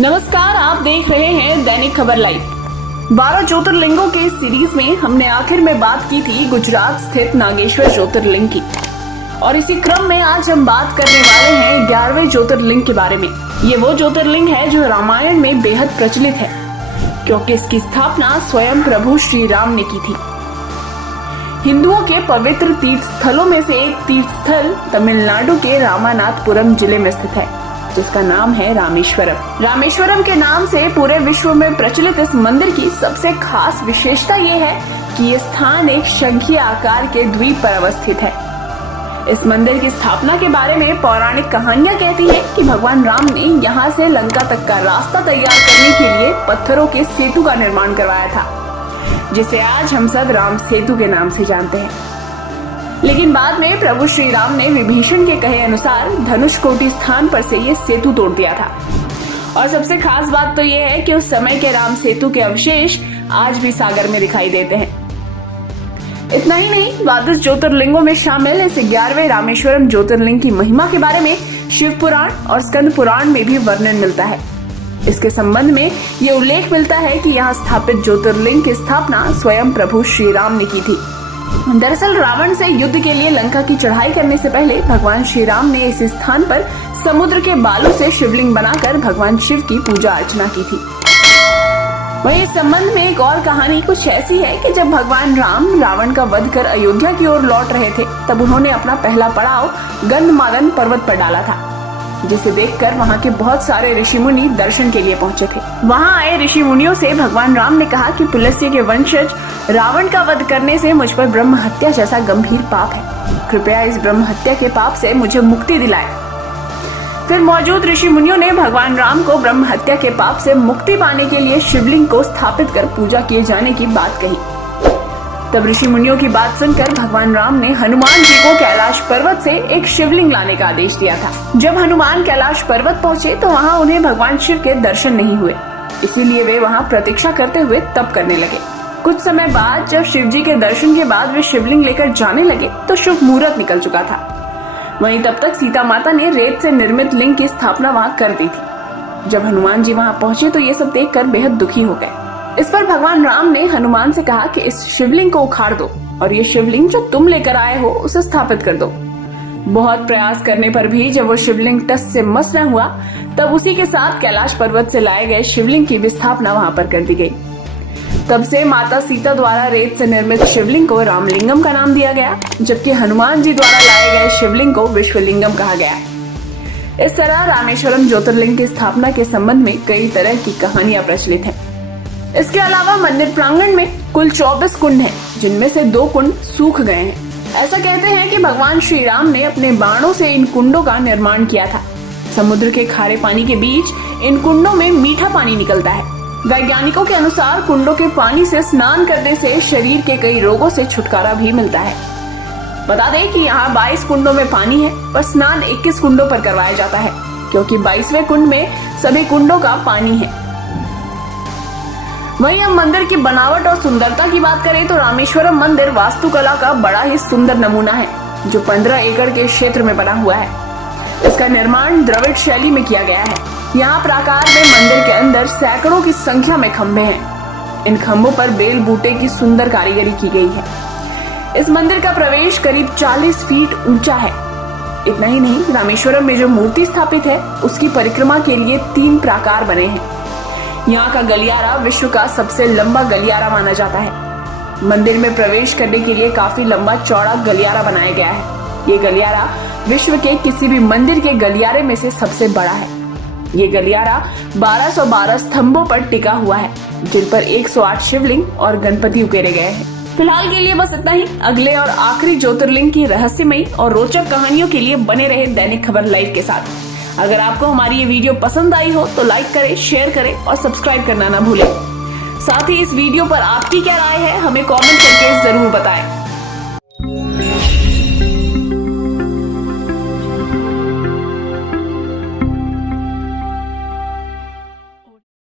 नमस्कार, आप देख रहे हैं दैनिक खबर लाइव। 12 ज्योतिर्लिंगों के सीरीज में हमने आखिर में बात की थी गुजरात स्थित नागेश्वर ज्योतिर्लिंग की, और इसी क्रम में आज हम बात करने वाले हैं 11वें ज्योतिर्लिंग के बारे में। ये वो ज्योतिर्लिंग है जो रामायण में बेहद प्रचलित है, क्योंकि इसकी स्थापना स्वयं प्रभु श्री राम ने की थी। हिंदुओं के पवित्र तीर्थ स्थलों में से एक तीर्थ स्थल तमिलनाडु के रामानाथपुरम जिले में स्थित है, जिसका नाम है रामेश्वरम। रामेश्वरम के नाम से पूरे विश्व में प्रचलित इस मंदिर की सबसे खास विशेषता ये है कि ये स्थान एक शंखीय आकार के द्वीप पर अवस्थित है। इस मंदिर की स्थापना के बारे में पौराणिक कहानियां कहती है कि भगवान राम ने यहाँ से लंका तक का रास्ता तैयार करने के लिए पत्थरों के सेतु का निर्माण करवाया था, जिसे आज हम सब राम सेतु के नाम से जानते हैं। लेकिन बाद में प्रभु श्री राम ने विभीषण के कहे अनुसार धनुषकोटि स्थान पर से ये सेतु तोड़ दिया था। और सबसे खास बात तो ये है कि उस समय के राम सेतु के अवशेष आज भी सागर में दिखाई देते हैं। इतना ही नहीं, 12 ज्योतिर्लिंगों में शामिल इस 11वें रामेश्वरम ज्योतिर्लिंग की महिमा के बारे में शिव पुराण और स्कंद पुराण में भी वर्णन मिलता है। इसके संबंध में ये उल्लेख मिलता है कि यहाँ स्थापित ज्योतिर्लिंग की स्थापना स्वयं प्रभु श्री राम ने की थी। दरअसल रावण से युद्ध के लिए लंका की चढ़ाई करने से पहले भगवान श्री राम ने इस स्थान पर समुद्र के बालू से शिवलिंग बनाकर भगवान शिव की पूजा अर्चना की थी। वहीं इस संबंध में एक और कहानी कुछ ऐसी है कि जब भगवान राम रावण का वध कर अयोध्या की ओर लौट रहे थे, तब उन्होंने अपना पहला पड़ाव गंधमादन पर्वत पर डाला था, जिसे देखकर वहाँ के बहुत सारे ऋषि मुनि दर्शन के लिए पहुँचे थे। वहाँ आए ऋषि मुनियों से भगवान राम ने कहा कि पुलस्त्य के वंशज रावण का वध करने से मुझ पर ब्रह्म हत्या जैसा गंभीर पाप है। कृपया इस ब्रह्म हत्या के पाप से मुझे मुक्ति दिलाए। फिर मौजूद ऋषि मुनियों ने भगवान राम को ब्रह्म हत्या के पाप से मुक्ति पाने के लिए शिवलिंग को स्थापित कर पूजा किए जाने की बात कही। तब ऋषि मुनियों की बात सुनकर भगवान राम ने हनुमान जी को कैलाश पर्वत से एक शिवलिंग लाने का आदेश दिया था। जब हनुमान कैलाश पर्वत पहुँचे तो वहाँ उन्हें भगवान शिव के दर्शन नहीं हुए, इसीलिए वे वहाँ प्रतीक्षा करते हुए तप करने लगे। कुछ समय बाद जब शिव जी के दर्शन के बाद वे शिवलिंग लेकर जाने लगे तो शुभ मुहूर्त निकल चुका था। वहीं तब तक सीता माता ने रेत से निर्मित लिंग की स्थापना वहाँ कर दी थी। जब हनुमान जी वहाँ पहुँचे तो ये सब देखकर बेहद दुखी हो गए। इस पर भगवान राम ने हनुमान से कहा कि इस शिवलिंग को उखाड़ दो और ये शिवलिंग जो तुम लेकर आए हो उसे स्थापित कर दो। बहुत प्रयास करने पर भी जब वो शिवलिंग टस से मस न हुआ, तब उसी के साथ कैलाश पर्वत से लाए गए शिवलिंग की भी स्थापना वहाँ पर कर दी गई। तब से माता सीता द्वारा रेत से निर्मित शिवलिंग को रामलिंगम का नाम दिया गया, जबकि हनुमान जी द्वारा लाए गए शिवलिंग को विश्वलिंगम कहा गया है। इस तरह रामेश्वरम ज्योतिर्लिंग की स्थापना के संबंध में कई तरह की कहानियां प्रचलित हैं। इसके अलावा मंदिर प्रांगण में कुल 24 कुंड हैं, जिनमें से 2 कुंड सूख गए हैं। ऐसा कहते हैं कि भगवान श्री राम ने अपने बाणों से इन कुंडों का निर्माण किया था। समुद्र के खारे पानी के बीच इन कुंडों में मीठा पानी निकलता है। वैज्ञानिकों के अनुसार कुंडों के पानी से स्नान करने से शरीर के कई रोगों से छुटकारा भी मिलता है। बता दें कि यहाँ 22 कुंडों में पानी है, पर स्नान 21 कुंडों पर करवाया जाता है, क्योंकि 22वें कुंड में सभी कुंडों का पानी है। वहीं हम मंदिर की बनावट और सुंदरता की बात करें तो रामेश्वरम मंदिर वास्तुकला का बड़ा ही सुंदर नमूना है, जो 15 एकड़ के क्षेत्र में बना हुआ है। इसका निर्माण द्रविड़ शैली में किया गया है। यहाँ प्राकार में मंदिर के अंदर सैकड़ों की संख्या में खंभे हैं। इन खंभों पर बेल बूटे की सुंदर कारीगरी की गई है। इस मंदिर का प्रवेश करीब 40 फीट ऊंचा है। इतना ही नहीं, रामेश्वरम में जो मूर्ति स्थापित है उसकी परिक्रमा के लिए 3 प्राकार बने हैं। यहाँ का गलियारा विश्व का सबसे लंबा गलियारा माना जाता है। मंदिर में प्रवेश करने के लिए काफी लंबा चौड़ा गलियारा बनाया गया है। ये गलियारा विश्व के किसी भी मंदिर के गलियारे में से सबसे बड़ा है। ये गलियारा 1212 स्तंभों पर टिका हुआ है, जिन पर 108 शिवलिंग और गणपति उकेरे गए हैं। फिलहाल के लिए बस इतना ही। अगले और आखिरी ज्योतिर्लिंग की रहस्यमयी और रोचक कहानियों के लिए बने रहे दैनिक खबर लाइव के साथ। अगर आपको हमारी ये वीडियो पसंद आई हो तो लाइक करें, शेयर करें और सब्सक्राइब करना ना भूलें। साथ ही इस वीडियो पर आपकी क्या राय है, हमें कमेंट करके जरूर बताएं।